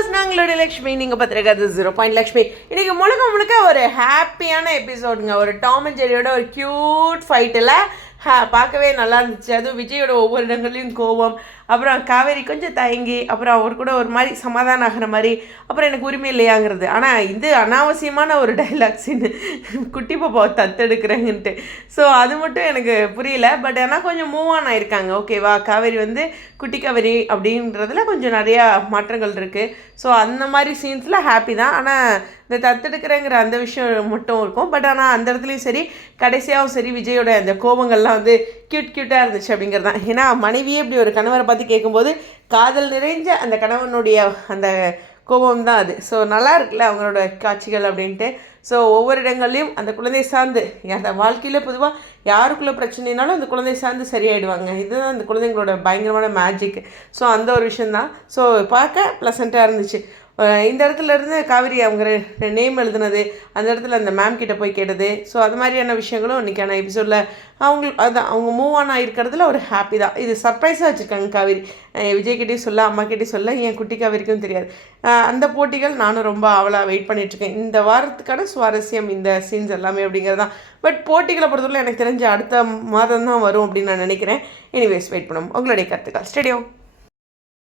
Viewers, நாங்களோட Lakshmi, நீங்கள் பார்த்துருக்காது 0 லக்ஷ்மி. இன்றைக்கி முழுக்க ஒரு ஹாப்பியான எபிசோடுங்க. ஒரு டாம் அண்ட் ஜெரியோட ஒரு க்யூட் ஃபைட்டில் பார்க்கவே நல்லா இருந்துச்சு. அதுவும் விஜயோட ஒவ்வொரு இடங்கள்லையும் கோவம், அப்புறம் காவேரி கொஞ்சம் தயங்கி, அப்புறம் அவர் கூட ஒரு மாதிரி சமாதானம் ஆகிற மாதிரி, அப்புறம் எனக்கு உரிமை இல்லையாங்கிறது. ஆனால் இது அனாவசியமான ஒரு டைலாக் சீன், குட்டி பாப்பாவை தத்தெடுக்கிறேங்கன்ட்டு. ஸோ அது மட்டும் எனக்கு புரியல. பட் ஆனால் கொஞ்சம் மூவ் ஆன் ஆயிருக்காங்க. ஓகேவா, காவேரி வந்து குட்டி காவேரி அப்படின்றதுல கொஞ்சம் நிறையா மாற்றங்கள் இருக்குது. ஸோ அந்த மாதிரி சீன்ஸில் ஹாப்பி தான். ஆனால் இந்த தத்தெடுக்கிறேங்கிற அந்த விஷயம் மட்டும் இருக்கும். பட் ஆனால் அந்த இடத்துலையும் சரி, கடைசியாகவும் சரி, விஜயோட அந்த கோபங்கள்லாம் வந்து க்யூட்டாக இருந்துச்சு அப்படிங்கிறது தான். ஏன்னா மனைவியே இப்படி ஒரு கணவரை பார்த்து கேட்கும்போது காதல் நிறைஞ்ச அந்த கணவனுடைய அந்த கோபம் தான் அது. ஸோ நல்லா இருக்குல்ல அவங்களோட காட்சிகள் அப்படின்ட்டு. ஸோ ஒவ்வொரு இடங்கள்லையும் அந்த குழந்தை சார்ந்து, அந்த வாழ்க்கையில் பொதுவாக யாருக்குள்ள பிரச்சனைனாலும் அந்த குழந்தை சார்ந்து சரியாயிடுவாங்க. இதுதான் அந்த குழந்தைங்களோட பயங்கரமான மேஜிக். ஸோ அந்த ஒரு விஷயந்தான். ஸோ பார்க்க ப்ளசண்ட்டாக இருந்துச்சு. இந்த இடத்துல இருந்து காவேரி அவங்க நேம் எழுதுனது, அந்த இடத்துல அந்த மேம் கிட்ட போய் கேட்டது, ஸோ அது மாதிரியான விஷயங்களும் இன்றைக்கான எபிசோடில் அவங்க மூவ் ஆன் ஆகிருக்கிறதுல ஒரு ஹாப்பி தான். இது சர்ப்ரைஸாக வச்சுருக்காங்க காவேரி. விஜய்கிட்டையும் சொல்ல, அம்மாக்கிட்டையும் சொல்ல, என் குட்டி காவேரிக்கும் தெரியாது. அந்த போட்டிகள் நானும் ரொம்ப ஆவலாக வெயிட் பண்ணிகிட்ருக்கேன். இந்த வாரத்துக்கான சுவாரஸ்யம் இந்த சீன்ஸ் எல்லாமே அப்படிங்கிறது தான். பட் போட்டிகளை பொறுத்தவரை எனக்கு தெரிஞ்ச அடுத்த மாதம் தான் வரும் அப்படின்னு நான் நினைக்கிறேன். எனிவேஸ் வெயிட் பண்ணுவோம். உங்களுடைய கருத்துக்கள் ஸ்டேடியம்.